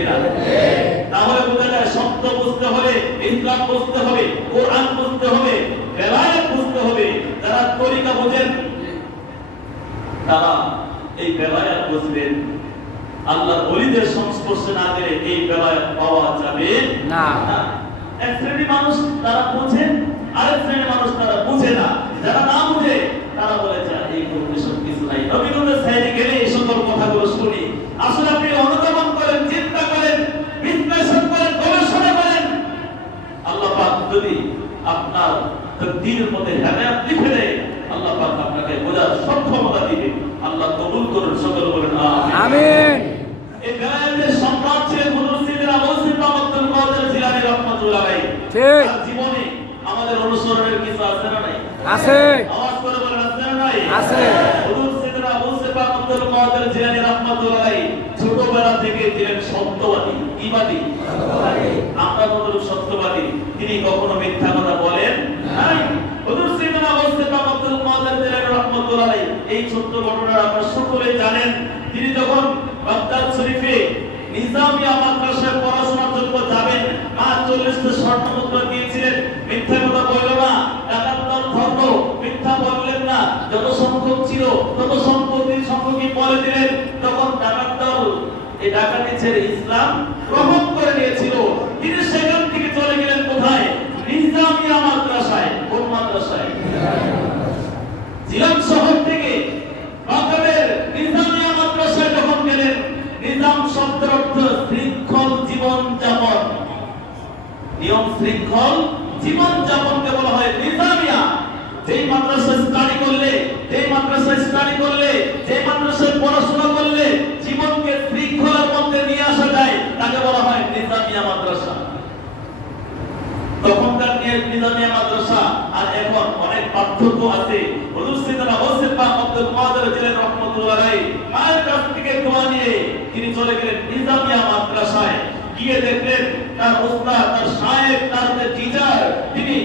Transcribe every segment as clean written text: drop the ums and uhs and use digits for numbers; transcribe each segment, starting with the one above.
কিনা? তাহলে বোঝা যায় শব্দ বুঝতে হবে, ইসলাম বুঝতে হবে, কোরআন বুঝতে হবে, বেলায়েত বুঝতে হবে। যারা তরিকা বোঝেন তারা এই বেলায়েত বুঝবেন। আল্লাহর ওলিদের সংস্পর্শে না গেলে এই বেলায়েত পাওয়া যাবে না। এক শ্রেণীর মানুষ তারা বোঝে, আরেক শ্রেণীর মানুষ তারা বুঝে না। যারা না বুঝে তারা বলে যে এই কন্ডিশন কিছু নাই। রবীন্দ্রনাথ সাইডে গেলে এই সকল কথাগুলো শুনি। আসলে আপনি অনুধাবন করেন, চিন্তা করেন, বিশ্লেষণ করেন, গবেষণা করেন, আল্লাহ পাক যদি আপনার তকদীরের মধ্যে হেদায়েত লিখে দেয়, আল্লাহ পাক আপনাকে বোঝার সক্ষমতা দিবে। আল্লাহ কবুল করুন, সকল বলেন আমিন। এই বেলায়েতের সম্রাট ছিলেন হুজুর সাইয়েদনা গৌসুল পাক আব্দুল কাদের জিলানী রাহমাতুল্লাহ আলাইহি। ঠিক জীবনে আমাদের অনুসরণের কিছু আছে না নাই? আছে। আওয়াজ করে বলেন আছে না নাই? আছে। হুজুর সাইয়েদনা গৌসুল পাক আব্দুল কাদের জিলানী রাহমাতুল্লাহ আলাইহি ছোটবেলা থেকে ছিলেন সত্যবাদী। কিবাদী? সত্যবাদী। আমরা কত সত্যবাদী? তিনি কখনো মিথ্যা কথা বলেন নাই। হুজুর সাইয়েদনা গৌসুল পাক আব্দুল কাদের জিলানী রাহমাতুল্লাহ আলাইহি এই ছোট্ট ঘটনা আপনারা সকলেই জানেন। তিনি যখন বাগদাদ শরীফে নিজামিয়া মাদ্রাসায় পড়াশোনার জন্য যাবেন, 40টা স্বর্ণ মুদ্রা দিয়েছিলেন। মিথ্যা কথা বলল না, ডাকাত দল ধরল, মিথ্যা বললেন না। যত সংখ্যক ছিল তত সম্পত্তির সংখ্যকই বলে দিলেন। তখন ডাকাত দল এই ডাকাতি ছেড়ে ইসলাম গ্রহণ করে নিয়েছিল। তিনি সেখান থেকে চলে গেলেন কোথায়? নিজামিয়া মাদ্রাসায়। কোন মাদ্রাসায়? জিলান শহর থেকে বাগদাদের নিজামিয়া মাদ্রাসায় যখন গেলেন, নিজাম শব্দের অর্থ শৃঙ্খল জীবন যাপন। নিয়ম শৃঙ্খল জীবন যাপনকে বলা হয় নিজামিয়া। যেই মাদ্রাসায় স্টাডি করলে, যেই মাদ্রাসায় স্টাডি করলে, যেই মাদ্রাসায় পড়াশোনা করলে জীবনকে শৃঙ্খলার মধ্যে নিয়ে আসা যায়, তাকে বলা হয় নিজামিয়া মাদ্রাসা। তখনকার নিজামিয়া মাদ্রাসা আর এখন অনেক পার্থক্য আছে। হুজুর সাইয়েদনা গৌসুল পাক আব্দুল কাদের জিলানী রাহমাতুল্লাহ আলাইহি মায়ের কাছ থেকে দোয়া নিয়ে তিনি চলে গেলেন নিজামিয়া মাদ্রাসায়। গিয়ে দেখলেন তার উস্তাদ, তার শায়েখ, তার টিচার, তিনি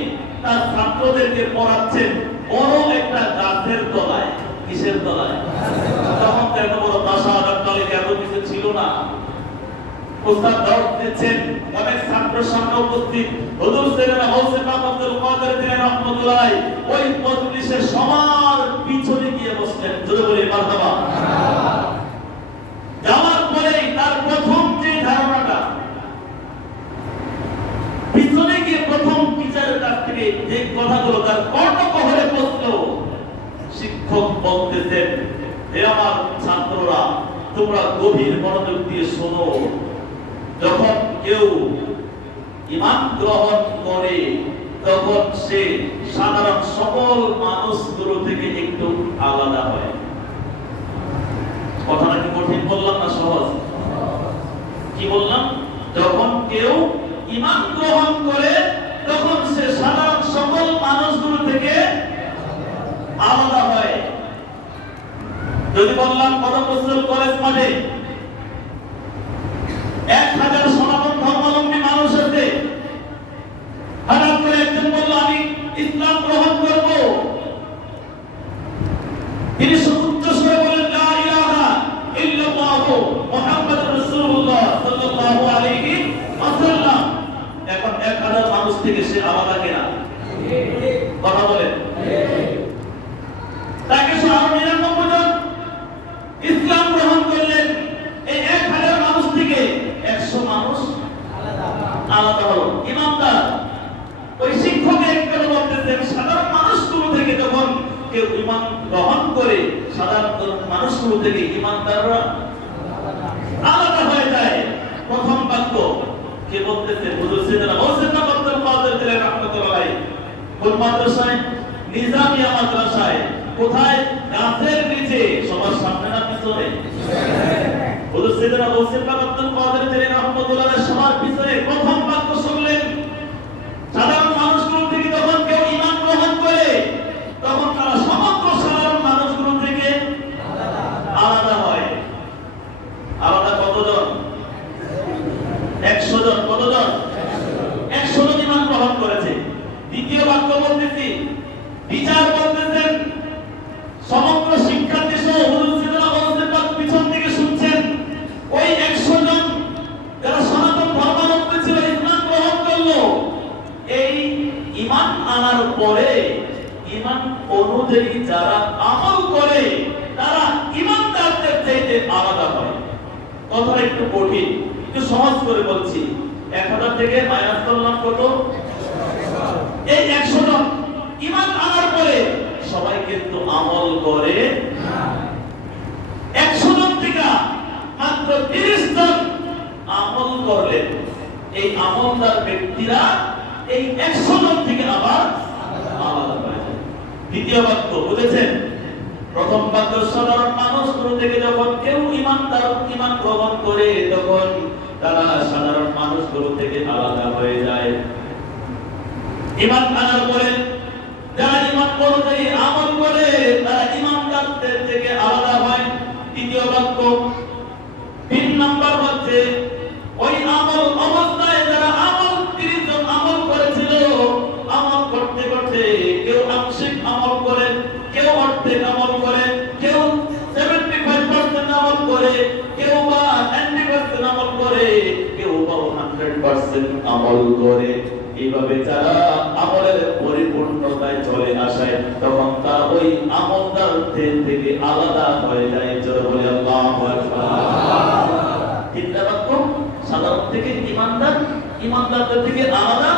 তার ছাত্রদেরকে পড়াচ্ছেন বড় একটা গাছের তলায়। কিসের তলায়? তখন তো এত বড় বাসা আদালতে এত কিছু ছিল না। উস্তাদ দাওয়াত দিচ্ছেন, অনেক ছাত্র সামনে উপস্থিত। হুজুর সাইয়েদনা গৌসুল পাক আব্দুল কাদের জিলানী রাহমাতুল্লাহ আলাইহি ওই মজলিসের সবার পিছনে গিয়ে বসলেন। জোরে বলি মারহাবা। যাওয়ার পরেই তার প্রথম যে ধারণাটা, পিছনে গিয়ে প্রথম টিচারের কাছ থেকে যে কথাগুলো তার কর্ণকহরে পৌঁছলো, শিক্ষক বলতেছেন, হে আমার ছাত্ররা, তোমরা গভীর মনোযোগ দিয়ে শোনো। যখন কেউ ঈমান গ্রহণ করে তখন সে সাধারণ সকল মানুষগুলো থেকে একটু আলাদা হয়। কথাটা কি কঠিন বললাম না সহজ? কি বললাম? যখন কেউ ঈমান গ্রহণ করে তখন সে সাধারণ সকল মানুষগুলো থেকে আলাদা হয়। যদি বললাম কদমতলী কলেজ মাঠে 1000 সনাতন ধর্মাবলম্বী মানুষ আছে, হঠাৎ করে একজন বলল আমি ইসলাম গ্রহণ করব। তিনি উচ্চ স্বরে বলেন লা ইলাহা ইল্লাল্লাহু মুহাম্মাদুর রাসূলুল্লাহ সাল্লাল্লাহু আলাইহি ওয়াসাল্লাম। এখন 1000 মানুষ থেকে সে আলাদা কিনা? কথা বলেন। তাকে আরো 99 জন ইসলাম গ্রহণ করলেন। এই 1000 মানুষ থেকে 100 মানুষ আলাদা হলো। ইমানদার ওই শিক্ষক একজন বলতেছেন, সাধারণ মানুষগুলো থেকে যখন কেউ ঈমান গ্রহণ করে সাধারণ মানুষগুলো থেকে ইমানদাররা আলাদা হয়ে যায়। প্রথম বাক্য কে বলতেছে? হুজুর সাইয়েদনা গৌসুল পাক আব্দুল কাদের জিলানী রাহমাতুল্লাহ আলাইহি। কোন মাদ্রাসায়? নিজামিয়া মাদ্রাসায়। কোথায়? গাছের নিচে। সবার সামনে না পিছনে? হুজুর সাইয়েদনা গৌসুল পাক আব্দুল কাদের জিলানী রাহমাতুল্লাহ আলাইহি সবার পিছনে। প্রথম বাক্য শুনলেন, সাধারণ মানুষগুলো থেকে যখন কেউ ঈমান গ্রহণ করে তখন তারা সমগ্র সাধারণ মানুষগুলো থেকে আলাদা হয়। আলাদা কতজন? 100 জন। কতজন? 100 জন ঈমান গ্রহণ করেছে। দ্বিতীয় বাক্য বলতেছি, বিচার বলতেছেন, সমগ্র শিক্ষার্থী সহ হুজুর সাইয়েদনা গৌসুল পাক পিছন থেকে শুনছেন। ওই 100 জন যারা অনুযায়ী যারা আমল করে তারা ইমানদারদের চাইতে আলাদা হয়। কথাটা একটু কঠিন, একটু সহজ করে বলছি। 1000 থেকে মাইনাস করলাম কত? এই 100 জন ঈমান আনার পরে সবাই কিন্তু আমল করে না। 100 জন থেকে মাত্র 30 জন আমল করলেন। এই আমলদার ব্যক্তিরা এই 100 জন থেকে আবার আলাদা হয়ে যায়। দ্বিতীয় বাক্য বুঝেছেন? প্রথম বাক্য সাধারণ মানুষগুলো থেকে যখন কেউ ঈমান গ্রহণ করে তখন তারা সাধারণ মানুষগুলো থেকে আলাদা হয়ে যায়। ঈমান আনার পরে যারা ঈমান অনুযায়ী আমল করে তারা ঈমানদারদের থেকে আলাদা হয়। তৃতীয় বাক্য 3 নম্বর হচ্ছে ওই আমল অবস্থায় যারা আমল 30 জন আমল করেছিল, আমল করতে করতে কেউ আংশিক আমল করে, কেউ অর্ধেক আমল করে, কেউ 75% আমল করে, কেউ বা 90% আমল করে, কেউ বা 100% আমল করে। এইভাবে যারা আমলের পরিপূর্ণতায় চলে আসে তখন তারা ওই আমলদারদের থেকে আলাদা হয়ে যায়। জোরে বলি আল্লাহু আকবার। তিনটা বাক্য সাধারণ থেকে ঈমানদার, ঈমানদারদের থেকে আলাদা,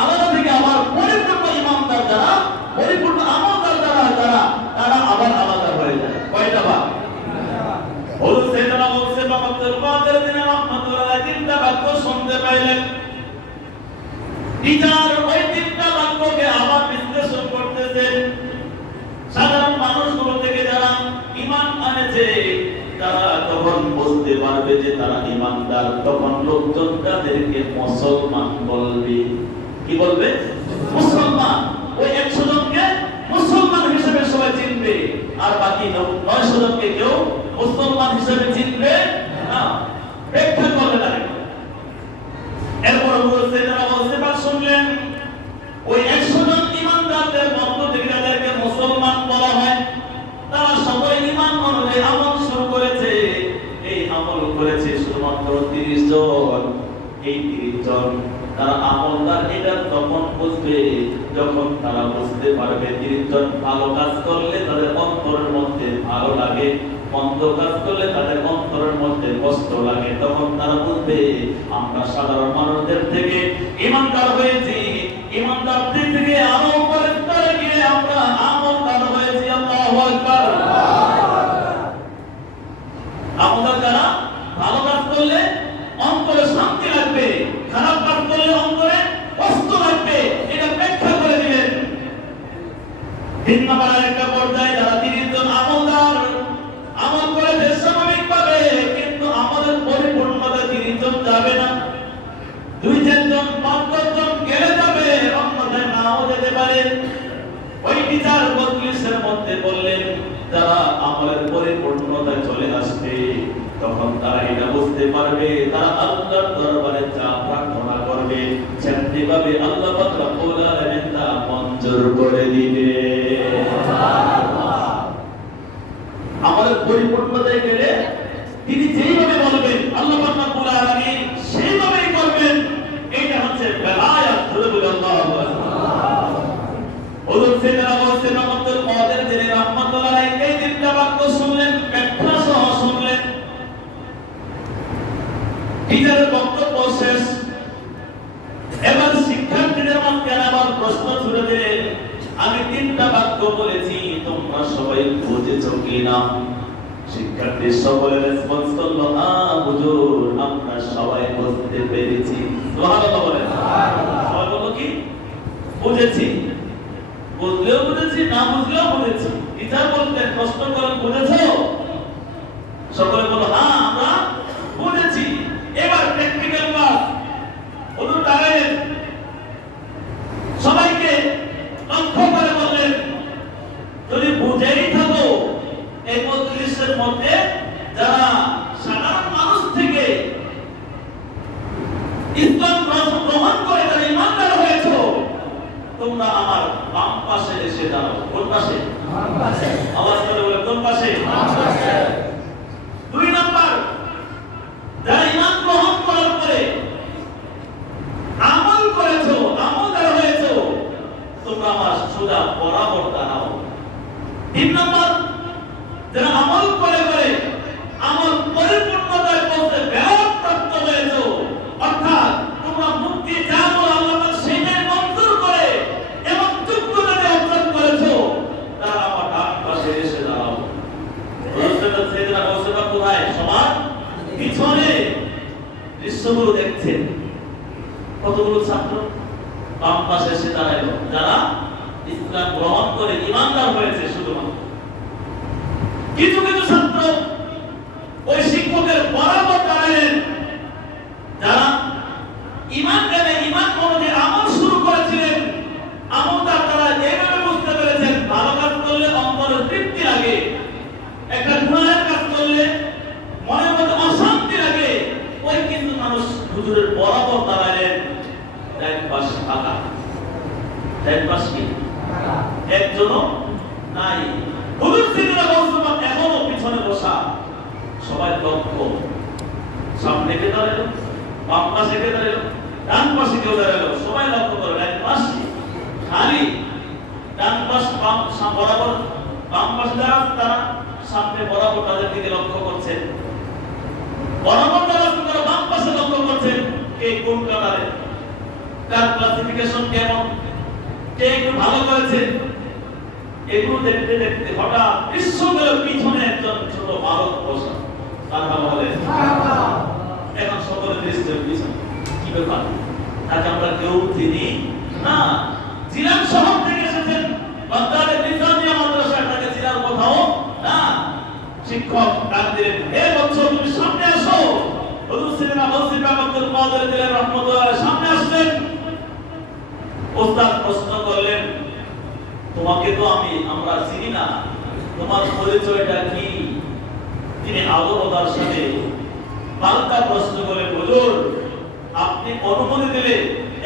আলাদা থেকে আবার পরিপূর্ণ ঈমানদার যারা, পরিপূর্ণ আমলদার যারা তারা আবার আলাদা হয়ে যায়। কয়টা ভাগ? হযরত সাইয়েদনা মুসলিম আব্দুল কাদের জিলানী রাহমাতুল্লাহ তিনটা বাক্য শুনতে পাইলেন। টিচার ওই তিনটা বাক্যকে আবার বিশ্লেষণ করতেছেন। সাধারণ মানুষগুলো থেকে যারা ঈমান আনেছে তারা তখন বুঝতে পারবে যে তারা ঈমানদার, তখন লোকজন তাদেরকে মুসলমান বলবে। কি বলবে? মুসলমান। ওই 100 জনকে মুসলমান হিসেবে সবাই চিনবে, আর বাকি 900 জনকে কেউ মুসলমান হিসেবে চিনবে না। ব্যাখ্যা করলেন আরেকবার। এরপর সাইয়েদনা মুসলিম শুনলেন ওই 100 জন ঈমানদারদের মধ্য থেকে যাদেরকে মুসলমান বলা হয় তারা সবাই ঈমান অনুযায়ী আমল শুরু করেছে। এই আমল করেছে শুধুমাত্র 30 জন। এই 30 জন তারা আমলদার এটা তখন বুঝবে যখন তারা বুঝতে পারবে 30 জন ভালো কাজ করলে তাদের অন্তরের মধ্যে ভালো লাগে, মন্দ কাজ করলে তাদের অন্তরের মধ্যে কষ্ট লাগে। তখন তারা বুঝবে আমরা সাধারণ মানুষদের থেকে ঈমানদার হয়েছি, ঈমানদারদের থেকে আরো উপরে স্তরে গিয়ে আমরা আমলদার হয়েছি। আল্লাহু আকবার। আমলদার যারা ভালো কাজ করলে অন্তরে শান্তি লাগবে, খারাপ কাজ করলে অন্তরে কষ্ট লাগবে, এটা ব্যাখ্যা করে দিলেন। 3 নম্বর একটা পর্যায়ে যারা 30 জন আমলদার আমল করে স্বাভাবিক পাবে, কিন্তু আমলের পরিপূর্ণতা 30 জন যাবে না। 2-4 জন 5 জন গেলে যাবে, অন্যথায় নাও যেতে পারে। ওই টিচার মজলিসের মধ্যে বললেন যারা আমলের পরিপূর্ণতায় চলে আসবে তখন তারা এটা বুঝতে পারবে, তারা আল্লাহর দরবারে যা প্রার্থনা করবে সেমনিভাবে আল্লাহ পাক রব্বুল আলামিন তা মঞ্জুর করে দিবে। আমাদের পরিপূর্ণতায় গেলে তিনি যেইভাবে বলবেন আল্লাহ পাক রব্বুল আলামিন সেইভাবেই করবেন। এটা হচ্ছে বেলায়াত। ধরে বলি আল্লাহু আকবার। হযরত সাইয়েদনা মুসলিম আব্দুল কাদের জিলানী রাহমাতুল্লাহ আলাইহি এই তিনটা বাক্য শুনলেন, ব্যাখ্যা সহ শুনলেন। টিচারের বক্তব্য শেষ। এবার শিক্ষার্থীদের মধ্যে আবার প্রশ্ন ছুড়ে দিলেন, আমি 3টা বাক্য বলেছি তোমরা সবাই বুঝেছো কিনা? শিক্ষার্থী সকলে রেসপন্স করলো, হ্যাঁ হুজুর আমরা সবাই বুঝতে পেরেছি। সুবহানাল্লাহ বলেন। সবাই বললো কি? বুঝেছি। বুঝলেও বুঝেছি, না বুঝলেও বুঝেছি। টিচার বলতেন প্রশ্ন করেন বুঝেছো? সকলে বললো হ্যাঁ আমরা বুঝেছি। এবার প্র্যাকটিক্যাল ক্লাস। হুজুর দাঁড়ালেন, সবাইকে লক্ষ্য করে বললেন যদি বুঝেই থাকো এই মজলিসের মধ্যে যারা সাধারণ মানুষ থেকে ইসলাম গ্রহণ করে যারা ঈমানদার হয়েছো তোমরা আমার বাম পাশে এসে দাঁড়াও। কোন পাশে? বাম পাশে। আওয়াজ করে বলে কোন পাশে? বাম পাশে। 2 নাম্বার, যারা ঈমান গ্রহণ করার পরে আমল করেছো, আমলদার হয়েছো তোমরা আমার সোজা বরাবর দাঁড়াও। দৃশ্যগুলো দেখছেন, কতগুলো ছাত্র বাম পাশে এসে দাঁড়াইলো, যারা ইসলাম গ্রহণ করে ইমানদার হয়েছে। শুধুমাত্র কিছু কিছু ছাত্র ওই শিক্ষকের বরাবর দাঁড়ালেন, যারা ইমান জ্ঞানে ইমান মনে আমল শুরু করেছিলেন। আমলটা তারা এইভাবে বুঝতে পেরেছেন, ভালো কাজ করলে অন্তরে তৃপ্তি লাগে, একটা গুনাহের কাজ করলে মনের মধ্যে অশান্তি লাগে। ওই কিন্তু মানুষ হুজুরের বরাবর দাঁড়ালেন, এক পাশ ফাঁকা, এক পাশ কি একজনও নাই। হুজুর সিদ্দিক রাদিয়াল্লাহু এখনো পিছনে বসা, সবাই দক্ষ। সামনে কে দাঁড়ালো, বাম পাশে কে দাঁড়ালো, ডান পাশে কেউ দাঁড়ালো, সবাই লক্ষ্য করে এক পাশ খালি। ডান পাশ বাম বরাবর, বাম পাশে যারা তারা সামনে বরাবর তাদের দিকে লক্ষ্য করছেন, বরাবর যারা তারা বাম পাশে লক্ষ্য করছেন। এই কোন কালারে, তার ক্লাসিফিকেশন কেমন, কে একটু ভালো করেছে, এগুলো দেখতে দেখতে হঠাৎ বিশ্বকালের পিছনে একজন ছোট বালক বসা। তার ভালো বলে এখন সকলের দৃষ্টির পিছনে কি ব্যাপার, আজ আমরা কেউ চিনি না। জিলান শহর থেকে এসেছেন, বাগদাদের নিজামিয়া মাদ্রাসায়, তাকে চিনার কোথাও না। শিক্ষক ডাক দিলেন, হে বৎস তুমি সামনে আসো। হুজুর সিনা বসির আব্দুল কাদের জিলানী রাহমাতুল্লাহ সামনে আসলেন। ওস্তাদ প্রশ্ন করলেন, তোমাকে তো আমরা চিনি না, তোমার পরিচয়টা কি? তিনি আদরতার সাথে পাল্টা প্রশ্ন করে, হুজুর আপনি অনুমতি দিলে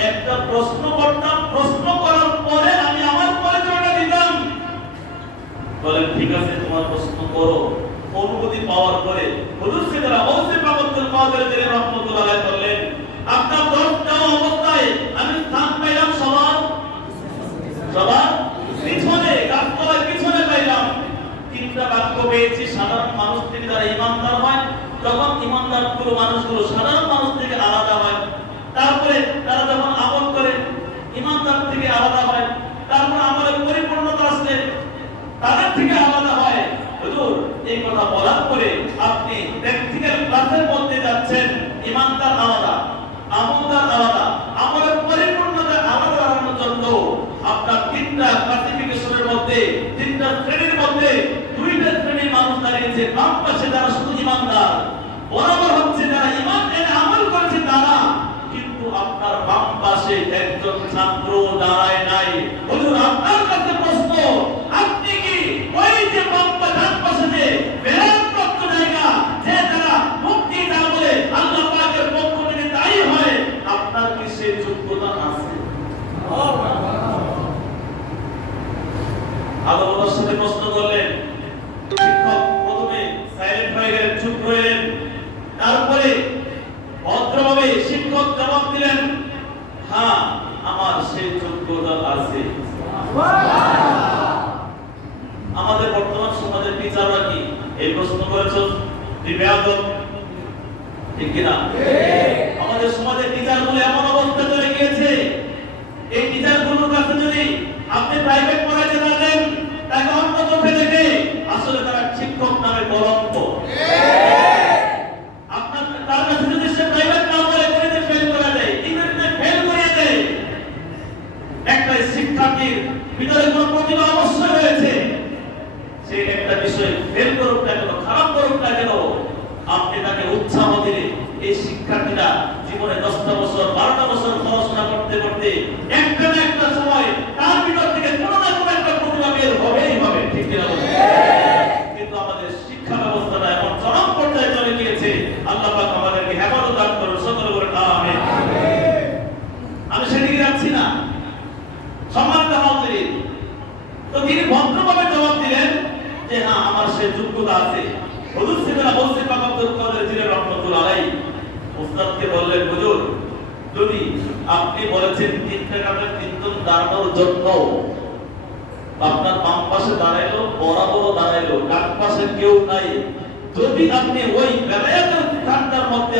একটা প্রশ্ন করতাম, প্রশ্ন করার পরে আমি আমার পরিচয়টা দিতাম। বলেন ঠিক আছে, তোমার প্রশ্ন করো। অনুমতি পাওয়ার পরে হুজুর সিনা আব্দুল কাদের জিলানী রাহমাতুল্লাহ বললেন, আপনার দশটা অবস্থায় আমি স্থান পাইলাম সবার পিছনে, গাছতলার পিছনে পাইলাম। তিনটা বাক্য পেয়েছি, সাধারণ মানুষ থেকে যারা ইমানদার হয়, তখন ইমানদার পুরো মানুষগুলো সাধারণ মানুষ থেকে আলাদা হয়। তারপরে তারা যখন আমল করে ইমানদার থেকে আলাদা হয়, তারপর আমলের পরিপূর্ণতা আসলে তাদের থেকে আলাদা হয়। হুজুর এই কথা বলার পরে আপনি প্র্যাকটিক্যাল ক্লাসের মধ্যে যাচ্ছেন, ইমানদার আলাদা, আমলদার আলাদা, আমলের পরিপূর্ণতা আলাদা হওয়ার জন্য আপনার তিনটা ক্লাসিফিকেশনের মধ্যে, তিনটা শ্রেণীর মধ্যে দুইটা শ্রেণীর মানুষ দাঁড়িয়েছে। বাম পাশে যারা শুধু ইমানদার, বরাবর হচ্ছে যারা ঈমান এনে আমল করেছে তারা। কিন্তু আপনার বাম পাশে একজন ছাত্র দাঁড়ায় নাই। হুজুর আপনার কাছে প্রশ্ন, আপনি কি ওই যে বাম পাশে, ডান পাশে যে বেরাপ্রাপ্ত জায়গা, যে যারা মুক্তি না বলে আল্লাহ পাকের পক্ষ থেকে দায়ী হয়, আপনার কি সেই যোগ্যতা আছে? আদালতের সাথে প্রশ্ন করলেন, শিক্ষক প্রথমে সাইলেন্ট হয়ে গেলেন, চুপ হলেন। তারপরে ভদ্রভাবে শিক্ষক জবাব দিলেন, হ্যাঁ আমার সেই যোগ্যতা আছে। আমাদের বর্তমান সমাজের টিচাররা কি এই প্রশ্ন করেছ? ঠিক কিনা? আমাদের সমাজের টিচারগুলো এমন অবস্থা চলে গিয়েছে, এই টিচারগুলোর কাছে যদি আপনি প্রাইভেট পড়াইতে না দেন, তাকে অন্য চোখে দেখে আসলে তারা শিক্ষক নামে কলঙ্ক। আপনার তার কাছে যদি সে প্রাইভেট না পড়ে গণিতে ফেল করে দেয়, ইংরেজিতে ফেল করে দেয়, একটা শিক্ষার্থীর ভিতরে কোনো প্রতিভা অবশ্যই রয়েছে, সে একটা বিষয় ফেল করুক না কেন, খারাপ করুক না কেন, আপনি তাকে উৎসাহ দিলে এই শিক্ষার্থীরা জীবনে 10টা বছর 12টা বছর পড়াশোনা করতে করতে একটা না একটা সময় তার ভিতর থেকে কোনো না কোনো একটা প্রতিভা বের হবেই হবে। ঠিক কিনা বলুন? কিন্তু আমাদের শিক্ষা ব্যবস্থাটা এখন চরম পর্যায়ে চলে গিয়েছে। আল্লাহ পাক আমাদেরকে হেফাজত দান করুন, সকলে বলেন আমিন। আমি সেদিকে যাচ্ছি না, সম্মানিত হাজিরিন। তো তিনি ভদ্রভাবে জবাব দিলেন যে হ্যাঁ আমার সেই যোগ্যতা আছে। হুজুর সিনা বসির আব্দুল কাদের জিলানী রাহমাতুল্লাহ আলাইহি উস্তাদকে বললেন, হুজুর যদি আপনি বলেছেন তিনটা কামে তিনজন দাঁড়ানোর জন্য, আপনার বাম পাশে দাঁড়াইলো, বরাবর দাঁড়াইলো, ডান পাশে কেউ নাই, যদি আপনি ওই বেলায়েতের স্থানটার মধ্যে